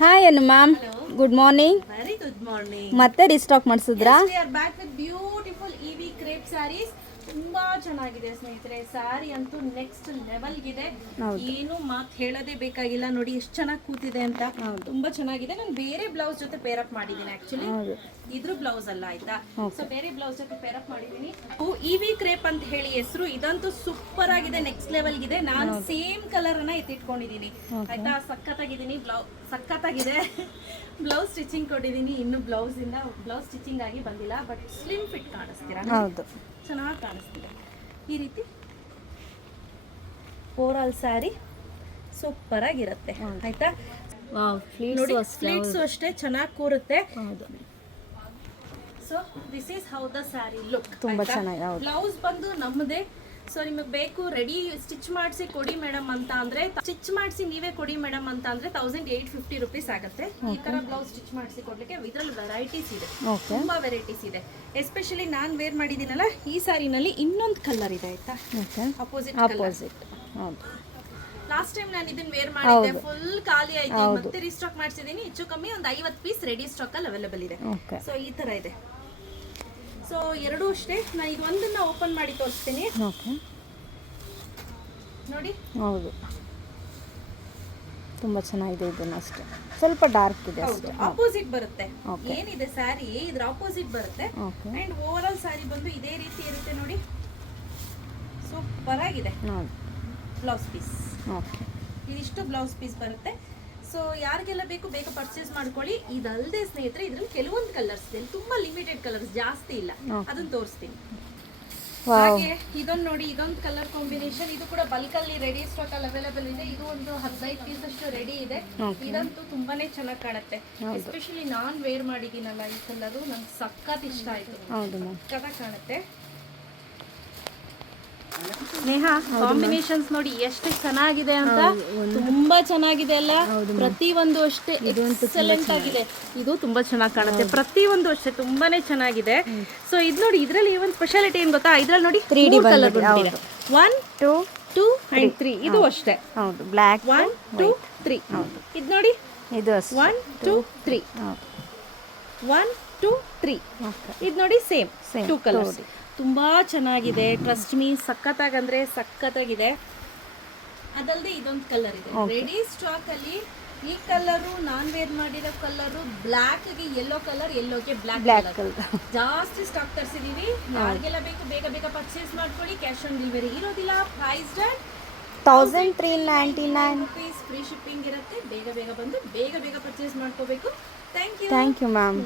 Hi Annu ma'am, good morning. Very good morning. ಮತ್ತೆ restock ಮಾಡಿಸಿದ್ರಾ? We are back with beautiful ivy crepe saris. ತುಂಬಾ ಚೆನ್ನಾಗಿದೆ ಸ್ನೇಹಿತರೆ. ಸ್ಯಾರಿ ಅಂತೂ ನೆಕ್ಸ್ಟ್ ಲೆವೆಲ್ಗಿದೆ. ಏನು ಮಾತು ಹೇಳೋದೇ ಬೇಕಾಗಿಲ್ಲ. ನೋಡಿ ಎಷ್ಟು ಚೆನ್ನಾಗಿ ಕೂತಿದೆ ಅಂತ. ತುಂಬಾ ಚೆನ್ನಾಗಿದೆ. ನಾನು ಬೇರೆ ಬ್ಲೌಸ್ ಜೊತೆ ಪೇರ್ ಅಪ್ ಮಾಡಿದ್ದೀನಿ. ಆಕ್ಚುಲಿ ಇದ್ರ ಬ್ಲೌಸ್ ಅಲ್ಲ, ಆಯ್ತಾ? ಸೊ ಬೇರೆ ಬ್ಲೌಸ್ ಜೊತೆ ಪೇರ್ ಅಪ್ ಮಾಡಿದ್ದೀನಿ. ಇವಿ ಕ್ರೇಪ್ ಅಂತ ಹೇಳಿ ಹೆಸರು. ಇದಂತೂ ಸೂಪರ್ ಆಗಿದೆ, ನೆಕ್ಸ್ಟ್ ಲೆವೆಲ್ ಗಿದೆ. ನಾನು ಸೇಮ್ ಕಲರ್ ಅನ್ನ ಎತ್ತಿಟ್ಕೊಂಡಿದ್ದೀನಿ, ಆಯ್ತಾ? ಸಖತ್ತಾಗಿದ್ದೀನಿ. ಸಖತ್ತಾಗಿದೆ. ಬ್ಲೌಸ್ ಸ್ಟಿಚಿಂಗ್ ಕೊಟ್ಟಿದ್ದೀನಿ. ಇನ್ನು ಬ್ಲೌಸ್ ಸ್ಟಿಚಿಂಗ್ ಆಗಿ ಬಂದಿಲ್ಲ, ಬಟ್ ಸ್ಲಿಮ್ ಫಿಟ್ ಕಾಣಿಸ್ತೀರಾ? ಹೌದು, ಚೆನ್ನಾಗಿ ಕಾಣಿಸ್ತಿದೆ. ಈ ರೀತಿ ಓವರಾಲ್ ಸ್ಯಾರಿ ಸೂಪರ್ ಆಗಿರುತ್ತೆ, ಆಯ್ತಾ? ನೋಡಿ, ಫ್ಲೀಟ್ಸ್ ಅಷ್ಟೇ ಚೆನ್ನಾಗಿ ಕೂರುತ್ತೆ. So this is how the sari look. ತುಂಬಾ ಚೆನ್ನಾಗಿ. ಬ್ಲೌಸ್ ಬಂದು ನಮ್ಮದೇ. ಸೊ ನಿಮಗೆ ಬೇಕು ರೆಡಿ ಸ್ಟಿಚ್ ಮಾಡಿಸಿ ಕೊಡಿ ಮೇಡಮ್ ಅಂತ ಅಂದ್ರೆ, ಸ್ಟಿಚ್ ಮಾಡಿಸಿ ನೀವೇ ಕೊಡಿ ಮೇಡಮ್ ಅಂತ ಅಂದ್ರೆ 1850 rupees ಆಗುತ್ತೆ. ಈ ತರ ಬ್ಲೌಸ್ ಸ್ಟಿಚ್ ಮಾಡಿಸಿ ಕೊಡ್ಲಿಕ್ಕೆ. ಇದ್ರಲ್ಲಿ ವೆರೈಟೀಸ್ ಇದೆ, ತುಂಬಾ ವೆರೈಟೀಸ್ ಇದೆ. ಎಸ್ಪೆಷಲಿ ನಾನು ವೇರ್ ಮಾಡಿದ್ದೀನಲ್ಲ, ಈ ಸ್ಯಾರಿನಲ್ಲಿ ಇನ್ನೊಂದು ಕಲರ್ ಇದೆ, ಆಯ್ತಾ? ಅಪೋಸಿಟ್. ಲಾಸ್ಟ್ ಟೈಮ್ ನಾನು ಇದನ್ನ ವೇರ್ ಮಾಡಿದ್ದೆ, ಫುಲ್ ಖಾಲಿ ಆಯ್ತು. ಮತ್ತೆ ರೀಸ್ಟಾಕ್ ಮಾಡಿಸಿದೀನಿ. ಹೆಚ್ಚು ಕಮ್ಮಿ ಒಂದು 50 ಪೀಸ್ ರೆಡಿ ಸ್ಟಾಕ್ ಅಲ್ಲಿ ಅವೈಲೇಬಲ್ ಇದೆ. ಸೊ ಈ ತರ ಇದೆ. ಸೊ ಎರಡೂ ಅಷ್ಟೇ. ನಾನು ಇದು ಒಂದನ್ನ ಓಪನ್ ಮಾಡಿ ತೋರಿಸ್ತೀನಿ. ನೋಡಿ, ಹೌದು, ತುಂಬಾ ಚೆನ್ನಾಗಿದೆ. ಇದನ್ನ ಅಷ್ಟೇ ಸ್ವಲ್ಪ ಡಾರ್ಕ್ ಇದೆ ಅಷ್ಟೇ. ಆಪೋಸಿಟ್ ಬರುತ್ತೆ. ಏನಿದೆ ಸ್ಯಾರಿ, ಇದ್ರ ಆಪೋಸಿಟ್ ಬರುತ್ತೆ. ಅಂಡ್ ಓವರ್ ಆಲ್ ಸ್ಯಾರಿ ಬಂದು ಇದೇ ರೀತಿ ಇರುತ್ತೆ. ನೋಡಿ, ಸೂಪರ್ ಆಗಿದೆ. ಬ್ಲೌಸ್ ಪೀಸ್ ಇದಿಷ್ಟು ಬ್ಲೌಸ್ ಪೀಸ್ ಬರುತ್ತೆ. ಸೊ ಯಾರಿಗೆಲ್ಲ ಬೇಕು ಬೇಗ ಪರ್ಚೇಸ್ ಮಾಡ್ಕೊಳ್ಳಿ. ಇದಲ್ಲದೆ ಸ್ನೇಹಿತರೆ, ಇದ್ರಲ್ಲಿ ಕೆಲವೊಂದು ಕಲರ್ಸ್ ಇದೆ, ತುಂಬಾ ಲಿಮಿಟೆಡ್ ಕಲರ್ಸ್, ಜಾಸ್ತಿ ಇಲ್ಲ. ಅದನ್ನ ತೋರಿಸ್ತೀನಿ. ಹಾಗೆ ಇದೊಂದು ನೋಡಿ, ಇದೊಂದು ಕಲರ್ ಕಾಂಬಿನೇಷನ್. ಇದು ಕೂಡ ಬಲ್ಕ್ ಅಲ್ಲಿ ರೆಡಿ ಸ್ಟಾಕ್ ಅಲ್ಲಿ ಅವೈಲೇಬಲ್ ಇದೆ. ಇದು ಒಂದು 15 ಪೀಸ್ ಅಷ್ಟು ರೆಡಿ ಇದೆ. ಇದಂತೂ ತುಂಬಾನೇ ಚೆನ್ನಾಗಿ ಕಾಣುತ್ತೆ. ಎಸ್ಪೆಷಲಿ ನಾನ್ ವೇರ್ ಮಾಡಿದ್ದೀನಲ್ಲ, ಈ ಕಲರು ನಂಗೆ ಸಖತ್ ಇಷ್ಟ ಆಯ್ತು. ಸಖತ್ತಾಗಿ ಕಾಣುತ್ತೆ. ನೇಹಾ, ಕಾಂಬಿನೇಷನ್ಸ್ ನೋಡಿ ಎಷ್ಟು ಚೆನ್ನಾಗಿದೆ ಅಂತ. ತುಂಬಾ ಚೆನ್ನಾಗಿದೆ ಅಲ್ಲ? ಪ್ರತಿಯೊಂದು ಅಷ್ಟೇ ಎಕ್ಸಲೆಂಟ್ ಆಗಿದೆ. ಇದು ತುಂಬಾ ಚೆನ್ನಾಗಿ ಕಾಣುತ್ತೆ. ಪ್ರತಿಯೊಂದು ಅಷ್ಟೇ ತುಂಬಾನೇ ಚೆನ್ನಾಗಿದೆ. ಸೊ ಇದು ನೋಡಿ, ಇದ್ರಲ್ಲಿ ಒಂದು ಸ್ಪೆಷಾಲಿಟಿ ಏನ್ ಗೊತ್ತಾ? ಇದ್ರಲ್ಲಿ ನೋಡಿ 3D ಕಲರ್ ಬಂದಿದೆ. 1 2 and 3. ಇದು ಅಷ್ಟೇ. ಹೌದು, ಬ್ಲಾಕ್ 1 2 3. ಇದು ನೋಡಿ, ಇದು 1 2 3. 1 2 3. ಇದು ನೋಡಿ, ಸೇಮ್ 2 ಕಲರ್ಸ್. ತುಂಬಾ ಚೆನ್ನಾಗಿದೆ. ಟ್ರಸ್ಟ್ ಮೀ, ಸಖತ್ತಾಗಂದ್ರೆ ಸಖತ್ತಾಗಿದೆ. ಅದಲ್ಲದೆ ಇದೊಂದು ಕಲರ್ ಇದೆ ರೆಡಿ ಸ್ಟಾಕ್ ಅಲ್ಲಿ. ಈ ಕಲರು ನಾನ್ ವೇರ್ ಮಾಡಿರೋ ಕಲರು. ಬ್ಲ್ಯಾಕ್ ಗೆ ಯೆಲ್ಲೋ ಕಲರ್, ಯೆಲ್ಲೋಗೆ ಬ್ಲ್ಯಾಕ್ ಕಲರ್. ಜಾಸ್ತಿ ಸ್ಟಾಕ್ ತರಿಸಿದೀವಿ. ಯಾರಿಗೆಲ್ಲ ಬೇಕು ಬೇಗ ಬೇಗ ಪರ್ಚೇಸ್ ಮಾಡ್ಕೊಳ್ಳಿ. ಕ್ಯಾಶ್ ಆನ್ ಡೆಲಿವರಿ ಇರೋದಿಲ್ಲ. Price 1399 rupees. ಫ್ರೀ ಶಿಪ್ಪಿಂಗ್ ಇರುತ್ತೆ. ಬೇಗ ಬೇಗ ಬಂದು ಬೇಗ ಬೇಗ ಪರ್ಚೇಸ್ ಮಾಡ್ಕೋಬೇಕು. Thank you ma'am.